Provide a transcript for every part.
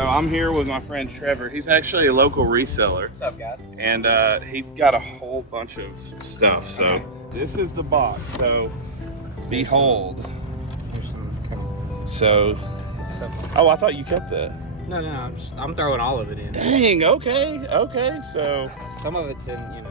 So I'm here with my friend Trevor. He's actually a local reseller. What's up, guys? And he's got a whole bunch of stuff. So this is the box. So behold. There's some kind of So, stuff. oh, I thought you kept that. No, I'm throwing all of it in. Dang, okay. So some of it's in,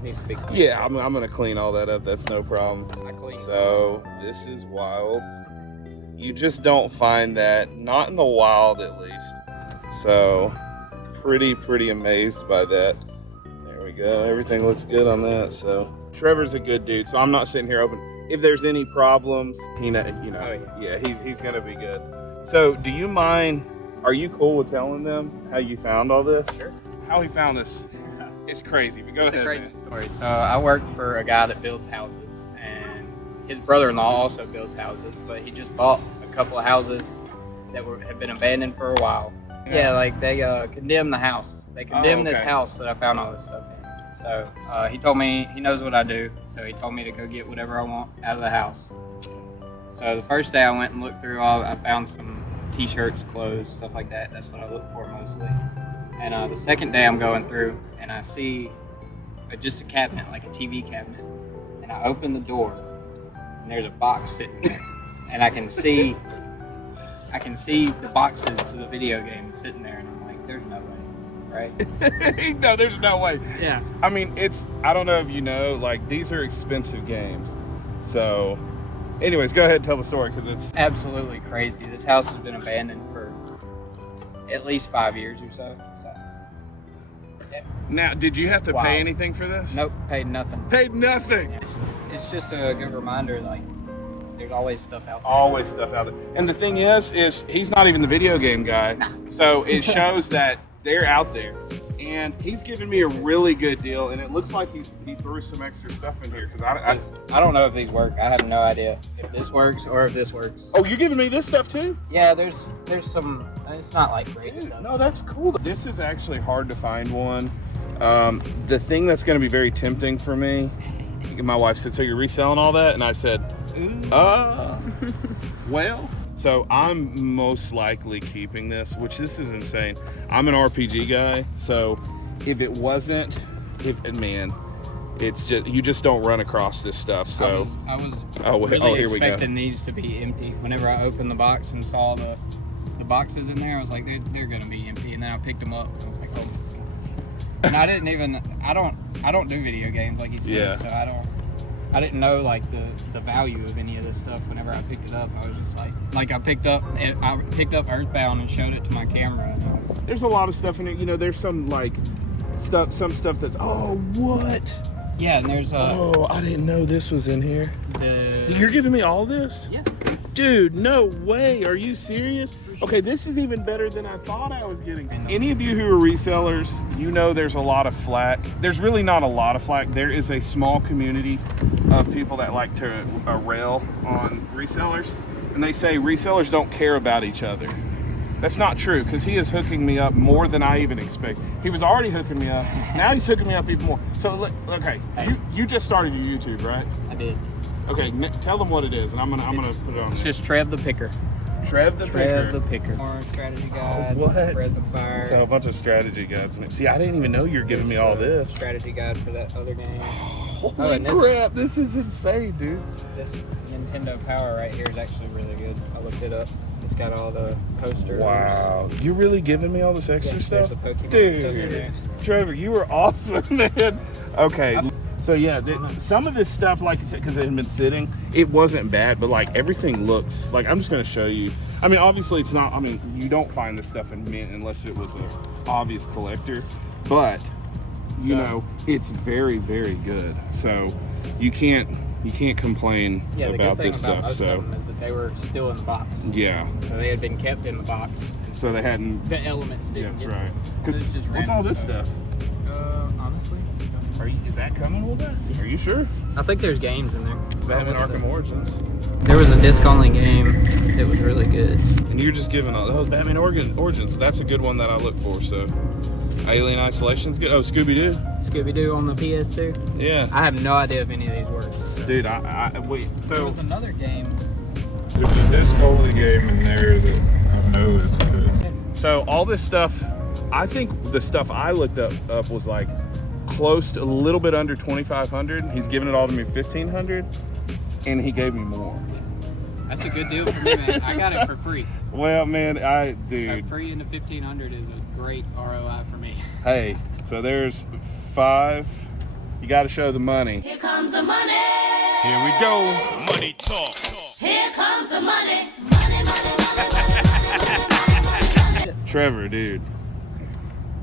needs to be cleaned. yeah, I'm gonna clean all that up. That's no problem. I clean. So this is wild. You just don't find that, not in the wild at least. So pretty amazed by that. There we go. Everything looks good on that. So Trevor's a good dude. So I'm not sitting here open. If there's any problems, yeah, he's gonna be good. So do you mind? Are you cool with telling them how you found all this? Sure. How he found this is crazy. But go ahead. It's a crazy story. So I work for a guy that builds houses, and his brother-in-law also builds houses, but he just bought a couple of houses that have been abandoned for a while. Yeah, like they condemned the house. They condemned this house that I found all this stuff in. So he told me he knows what I do, so he told me to go get whatever I want out of the house. So the first day I went and looked through all, I found some t-shirts, clothes, stuff like that. That's what I look for mostly. And the second day I'm going through and I see just a cabinet, like a TV cabinet. And I open the door and there's a box sitting there. And I can see the boxes to the video games sitting there, and I'm like, there's no way, right? No, there's no way. Yeah. I mean, I don't know if you know, like, these are expensive games. So, anyways, go ahead and tell the story, because it's Absolutely crazy. This house has been abandoned for at least 5 years or so. Yeah. Now, did you have to pay anything for this? Nope, paid nothing. Paid nothing. It's just a good reminder, like, there's always stuff out there. Always stuff out there. And the thing is he's not even the video game guy. So it shows that they're out there. And he's giving me a really good deal, and it looks like he threw some extra stuff in here. Because I don't know if these work. I have no idea if this works or if this works. Oh, you're giving me this stuff too? Yeah, there's some. It's not like great stuff. No, that's cool. This is actually hard to find one. The thing that's going to be very tempting for me, my wife said, "So you're reselling all that?" And I said, well. So I'm most likely keeping this, which this is insane. I'm an RPG guy, so if it wasn't, it's just, you just don't run across this stuff. So I was here we go. expecting these to be empty. Whenever I opened the box and saw the boxes in there, I was like, they're gonna be empty. And then I picked them up and I was like, oh. And I don't do video games like you said, yeah. So I didn't know like the value of any of this stuff. Whenever I picked it up, I was just like I picked up Earthbound and showed it to my camera, and there's a lot of stuff in it. There's some stuff that's what? Yeah, and there's I didn't know this was in here. You're giving me all this? Yeah. Dude, no way. Are you serious? Okay, this is even better than I thought I was getting. Any of you who are resellers, there's a lot of flack. There's really not a lot of flack. There is a small community of people that like to rail on resellers. And they say resellers don't care about each other. That's not true, because he is hooking me up more than I even expect. He was already hooking me up. Now he's hooking me up even more. So, okay, you just started your YouTube, right? I did. Okay, tell them what it is, and I'm gonna put it on. It's just Trev the Picker. Trev the Picker. More strategy guide. What? Breath of Fire. So a bunch of strategy guides. See, I didn't even know you were giving me all this. Strategy guide for that other game. Holy crap! This is insane, dude. This Nintendo Power right here is actually really good. I looked it up. It's got all the posters. Wow, you really giving me all this extra stuff, dude? Stuff in there. Trevor, you were awesome, man. Okay. So yeah, some of this stuff, like I said, because it had been sitting, it wasn't bad, but like everything looks like, I'm just going to show you. I mean, obviously it's not, you don't find this stuff in mint unless it was an obvious collector, but it's very, very good. So you can't complain about this stuff. Most of them is that they were still in the box. Yeah. So they had been kept in the box. So they hadn't. The elements didn't. Yeah, that's right. What's all this stuff? Honestly. Is that coming with that? Are you sure? I think there's games in there. Batman Arkham Origins. There was a disc-only game that was really good. And you're just giving all Batman Origins. That's a good one that I look for. So, Alien Isolation's good. Oh, Scooby-Doo. Scooby-Doo on the PS2. Yeah. I have no idea if any of these work. So. Dude, wait. So there was another game. There's a disc-only game in there that I know is good. So all this stuff, I think the stuff I looked up was like close to a little bit under 2,500. He's giving it all to me 1,500, and he gave me more. That's a good deal for me, man. I got it for free. Well, man, dude. So free into 1,500 is a great ROI for me. Hey, so there's 5. You got to show the money. Here comes the money. Here we go. Money talk. Here comes the money. Money, money, money. Trevor, dude.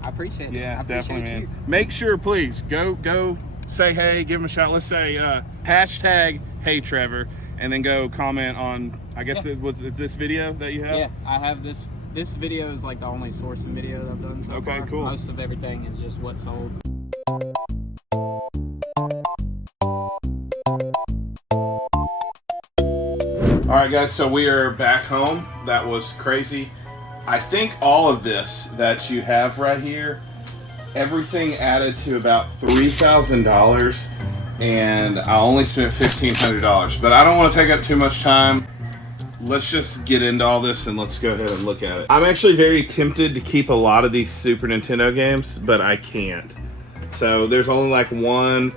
I appreciate it. Yeah, I appreciate definitely, man. you. Make sure, please, go say hey, give him a shout. Let's say hashtag hey Trevor, and then go comment on, I guess it's this video that you have? Yeah, I have this. This video is like the only sourcing video that I've done so far. Cool. Most of everything is just what sold. All right, guys, so we are back home. That was crazy. I think all of this that you have right here, everything added to about $3,000, and I only spent $1,500. But I don't want to take up too much time. Let's just get into all this and let's go ahead and look at it. I'm actually very tempted to keep a lot of these Super Nintendo games, but I can't. So there's only like one,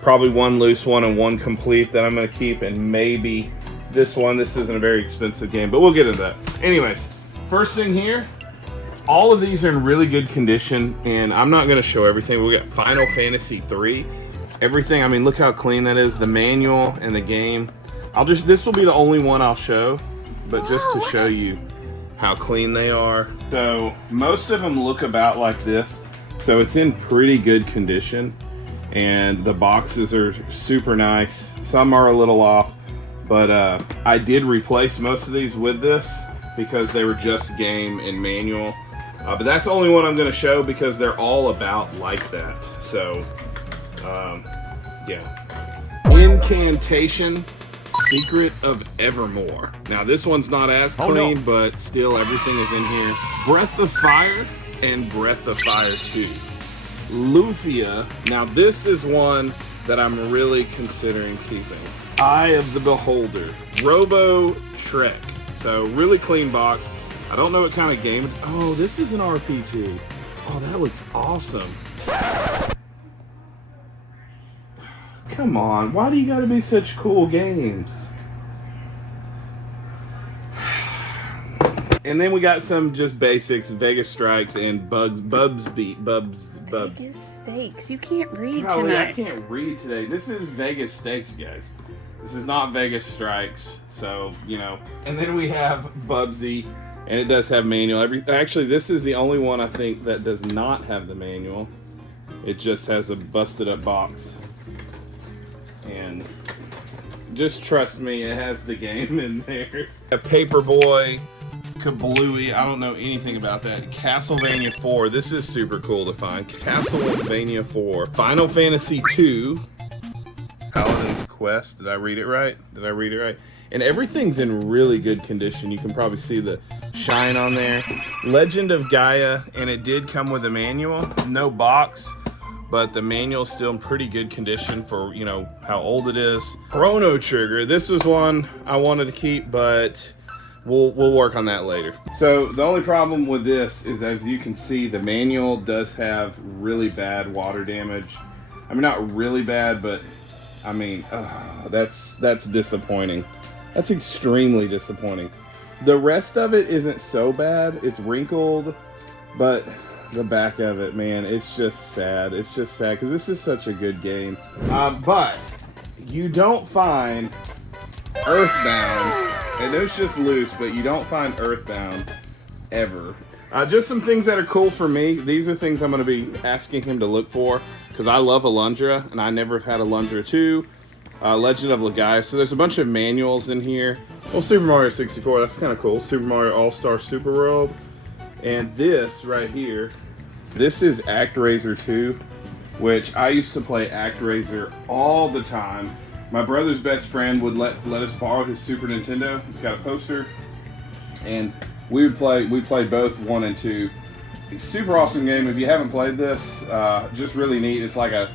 probably one loose one and one complete that I'm going to keep, and maybe this one. This isn't a very expensive game, but we'll get into that. Anyways, first thing here, all of these are in really good condition, and I'm not going to show everything. We got Final Fantasy 3. Everything, I mean, look how clean that is. The manual and the game. This will be the only one I'll show, but just to show you how clean they are. So most of them look about like this. So it's in pretty good condition, and the boxes are super nice. Some are a little off, but I did replace most of these with this because they were just game and manual. But that's the only one I'm going to show because they're all about like that. So, yeah. Incantation, Secret of Evermore. Now this one's not as clean, but still everything is in here. Breath of Fire and Breath of Fire 2. Lufia. Now this is one that I'm really considering keeping. Eye of the Beholder. Robo Trek. So really clean box. I don't know what kind of game. Oh, this is an RPG. Oh, that looks awesome. Come on, why do you gotta be such cool games? And then we got some just basics, Vegas Strikes and Bubs. Vegas Stakes. You can't read Golly, tonight. I can't read today. This is Vegas Stakes, guys. This is not Vegas Strikes, so, you know. And then we have Bubsy, and it does have manual. Actually, this is the only one I think that does not have the manual. It just has a busted up box. And just trust me, it has the game in there. A Paperboy, Kablooey, I don't know anything about that. Castlevania 4, this is super cool to find. Castlevania 4. Final Fantasy 2. Paladin's Quest, did I read it right? And everything's in really good condition. You can probably see the shine on there. Legend of Gaia, and it did come with a manual. No box, but the manual's still in pretty good condition for, you know, how old it is. Chrono Trigger, this was one I wanted to keep, but we'll work on that later. So the only problem with this is, as you can see, the manual does have really bad water damage. I mean, not really bad, but I mean, that's disappointing. That's extremely disappointing. The rest of it isn't so bad. It's wrinkled, but the back of it, man, it's just sad. It's just sad because this is such a good game. But you don't find Earthbound. I know it's just loose, but you don't find Earthbound ever. Just some things that are cool for me. These are things I'm going to be asking him to look for because I love Alundra, and I never had Alundra 2. Legend of Legaia. So there's a bunch of manuals in here. Well, Super Mario 64, that's kind of cool. Super Mario All-Star Super World. And this right here, this is ActRaiser 2, which I used to play ActRaiser all the time. My brother's best friend would let us borrow his Super Nintendo. It's got a poster, and we played both 1 and 2. It's a super awesome game. If you haven't played this, just really neat. It's like a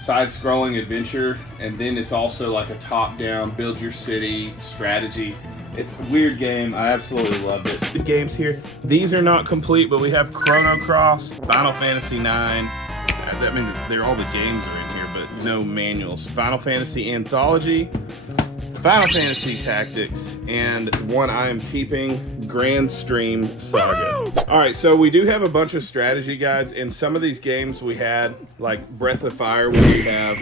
side-scrolling adventure, and then it's also like a top-down build your city strategy. It's a weird game. I absolutely loved it. The games here. These are not complete, but we have Chrono Cross, Final Fantasy 9. I mean, all the games are in here, but no manuals. Final Fantasy Anthology, Final Fantasy Tactics, and one I am keeping, Grand Stream Saga. All right, so we do have a bunch of strategy guides, and some of these games we had, like Breath of Fire, we have.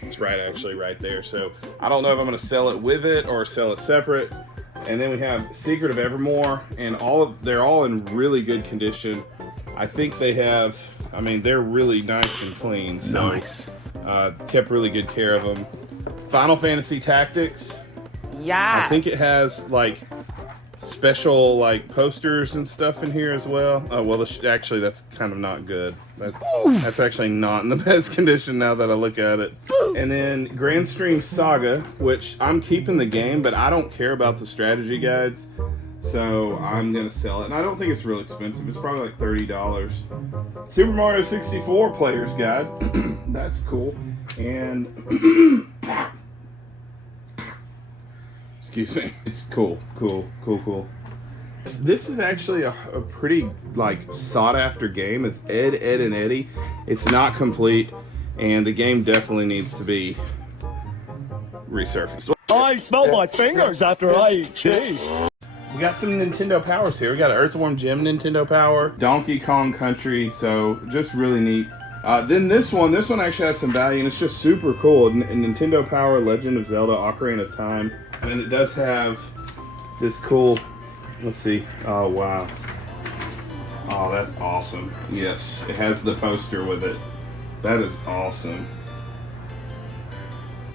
It's actually right there. So I don't know if I'm gonna sell it with it or sell it separate. And then we have Secret of Evermore, and they're all in really good condition. I think they have, I mean, they're really nice and clean. So, nice. Kept really good care of them. Final Fantasy Tactics. Yeah. I think it has like special like posters and stuff in here as well. Oh well, actually that's kind of not good. That's actually not in the best condition now that I look at it. And then Grand Stream Saga, which I'm keeping the game, but I don't care about the strategy guides, so I'm gonna sell it. And I don't think it's real expensive. It's probably like $30. Super Mario 64 Player's Guide. That's cool. And excuse me. It's cool. This is actually a pretty like sought after game. It's Ed, Edd and Eddy. It's not complete, and the game definitely needs to be resurfaced. I smell my fingers after I eat cheese. We got some Nintendo Powers here. We got an Earthworm Jim Nintendo Power, Donkey Kong Country, so just really neat. Then this one actually has some value, and it's just super cool. Nintendo Power Legend of Zelda Ocarina of Time. And it does have this cool, let's see, oh wow. Oh, that's awesome. Yes, it has the poster with it. That is awesome.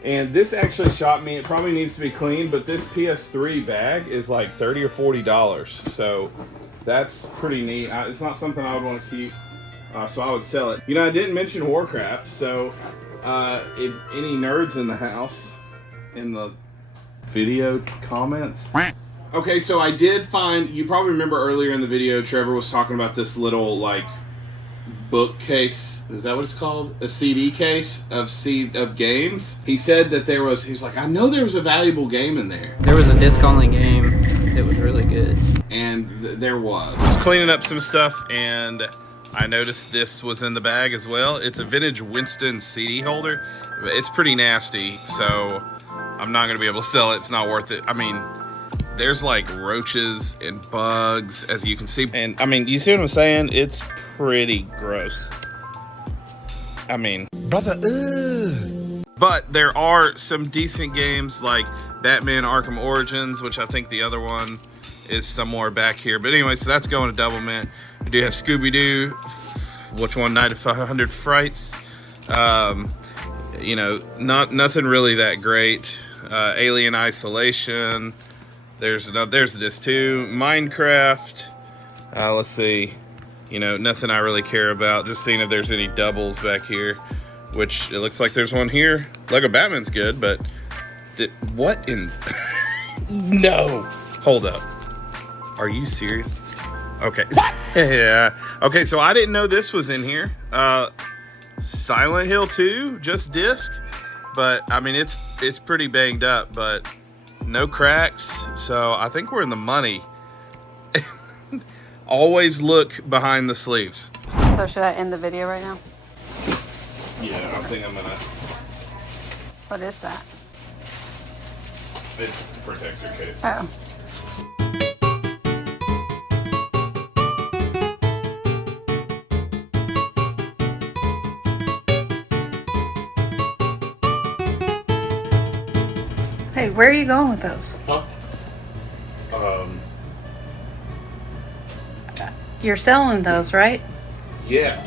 And this actually shocked me. It probably needs to be cleaned, but this PS3 bag is like $30 or $40. So that's pretty neat. It's not something I would want to keep, so I would sell it. You know, I didn't mention Warcraft, so if any nerds in the house, in the video comments. Okay, so I did find, you probably remember earlier in the video, Trevor was talking about this little, like, bookcase. Is that what it's called? A CD case of games. He said that he's like, I know there was a valuable game in there. There was a disc-only game that was really good. And there was. I was cleaning up some stuff, and I noticed this was in the bag as well. It's a vintage Winston CD holder. It's pretty nasty, so I'm not going to be able to sell it. It's not worth it. I mean, there's like roaches and bugs, as you can see. And I mean, you see what I'm saying? It's pretty gross. I mean, brother, ugh. But there are some decent games like Batman Arkham Origins, which I think the other one is somewhere back here. But anyway, so that's going to Double Mint. We do have Scooby-Doo, which one, Night of 500 Frights. You know, nothing really that great. Alien Isolation. There's this too. Minecraft. Let's see. You know, nothing I really care about. Just seeing if there's any doubles back here, which it looks like there's one here. Lego Batman's good, but what in? No. Hold up. Are you serious? Okay. Yeah. Okay, so I didn't know this was in here. Silent Hill 2, just disc, but I mean it's pretty banged up, but no cracks, so I think we're in the money. Always look behind the sleeves. So should I end the video right now? Yeah, I think I'm gonna. What is that? It's a protector case. Oh. Hey, where are you going with those? Huh? You're selling those, right? Yeah.